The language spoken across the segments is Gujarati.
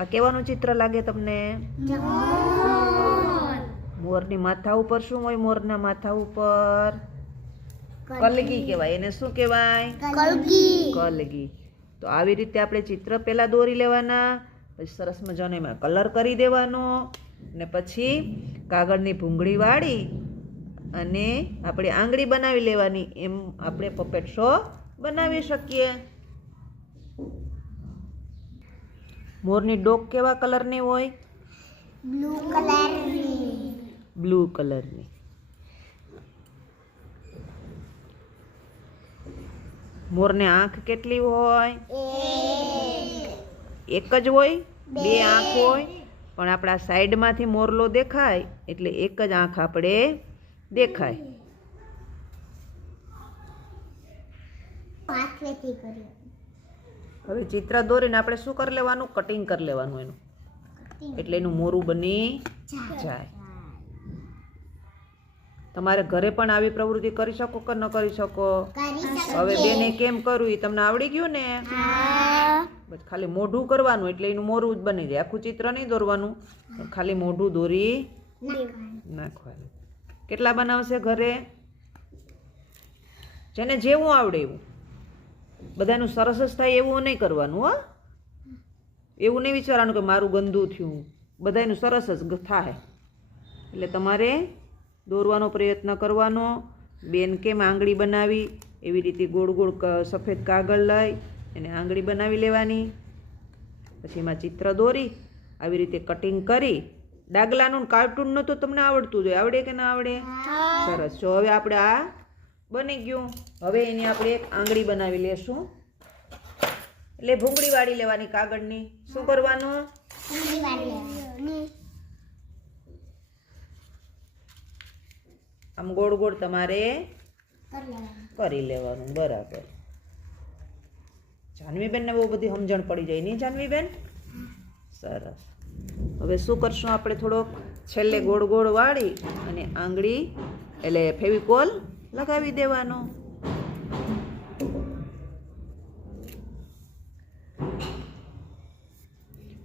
આ કેવાનું ચિત્ર લાગે તમને? મોરની માથા ઉપર શું હોય? મોરના માથા ઉપર કલગી કહેવાય. એને શું કહેવાય? કલગી. તો આવી રીતે આપણે ચિત્ર પહેલા દોરી લેવાના, પછી સરસ મજાનો એમાં કલર કરી દેવાનો, ને પછી કાગળની ભૂંગળી વાળી અને આપણે આંગળી બનાવી લેવાની. એમ આપણે પપેટ શો બનાવી શકીએ. મોરની ડોક કેવા કલરની હોય? બ્લુ કલરની. મોરને આંખ કેટલી હોય? એક જ હોય? બે આંખ હોય? પણ આપણા સાઈડમાંથી મોરલો દેખાય એટલે એક જ આંખ આપણે દેખાય. હવે ચિત્ર દોરીને આપણે શું કરી લેવાનું? કટિંગ કરી લેવાનું એનું, એટલે એનું મોરું બની જાય. તમારે ઘરે પણ આવી પ્રવૃત્તિ કરી શકો કે ન કરી શકો? હવે બેને કેમ કર્યું એ તમને આવડી ગયું ને? બસ ખાલી મોઢું કરવાનું એટલે એનું મોરું જ બની જાય. આખું ચિત્ર નહીં દોરવાનું, ખાલી મોઢું દોરી નાખવાનું. કેટલા બનાવશે ઘરે? જેને જેવું આવડે એવું. બધાનું સરસ જ થાય એવું નહીં કરવાનું. હો, એવું નહીં વિચારવાનું કે મારું ગંદુ થયું. બધાનું સરસ જ થાય. એટલે તમારે દોરવાનો પ્રયત્ન કરવાનો. બેન કેમ આંગળી બનાવી એવી રીતે ગોળ ગોળ સફેદ કાગળ લઈ એને આંગળી બનાવી લેવાની. પછી એમાં ચિત્ર દોરી આવી રીતે કટિંગ કરી. ડાગલાનું કાર્ટૂનનું તો તમને આવડતું જ હોય. આવડે કે ના આવડે? સરસ. જો હવે આપણે આ બની ગયું. હવે એની આપણે એક આંગળી બનાવી લેશું. એટલે ભૂંગળી વાળી લેવાની કાગળની. શું કરવાનું? આમ ગોળ ગોળ તમારે કરી લેવાનું. બરાબર. જાનવીબેનને બહુ બધી સમજણ પડી જાય નહીં જાનવીબેન? સરસ. હવે શું કરશું આપણે? થોડોક છેલ્લે ગોળ ગોળ વાળી અને આંગળી એટલે ફેવિકોલ લગાવી દેવાનો.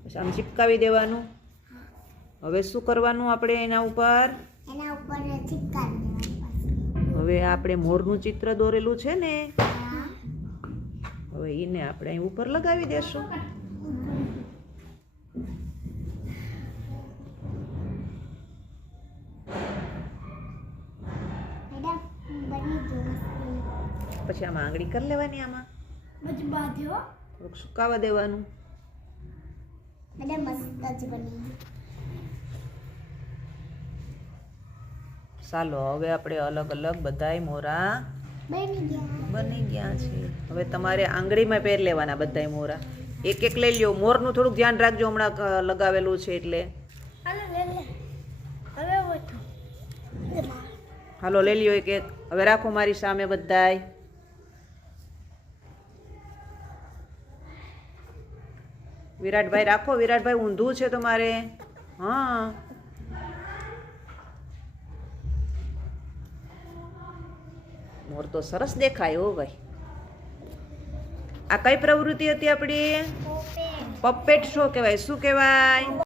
પછી આમ ચિપકાવી દેવાનું. હવે શું કરવાનું આપણે એના ઉપર? હવે આપણે મોરનું ચિત્ર દોરેલું છે ને, હવે એને આપણે અહીં ઉપર લગાવી દેશું. પછી આમાં આંગળી કરી લેવાની. આમાં થોડુંક સુકાવા દેવાનું. ચાલો હવે આપણે અલગ અલગ બધાય મોરા બની ગયા છે. હવે તમારે આંગળીમાં પહેર લેવાના બધાય મોરા. એક એક લઈ લ્યો. મોરનું થોડુંક ધ્યાન રાખજો, હમણાં લગાવેલું છે એટલે. હાલો લઈ લ્યો એક એક. હવે રાખો મારી સામે બધાય. વિરાટભાઈ રાખો. વિરાટભાઈ ઊંધું છે તમારે. હા, મોર તો સરસ દેખાય. હો ભાઈ, આ કઈ પ્રવૃત્તિ હતી આપણી? પપેટ શો કહેવાય. શું કહેવાય?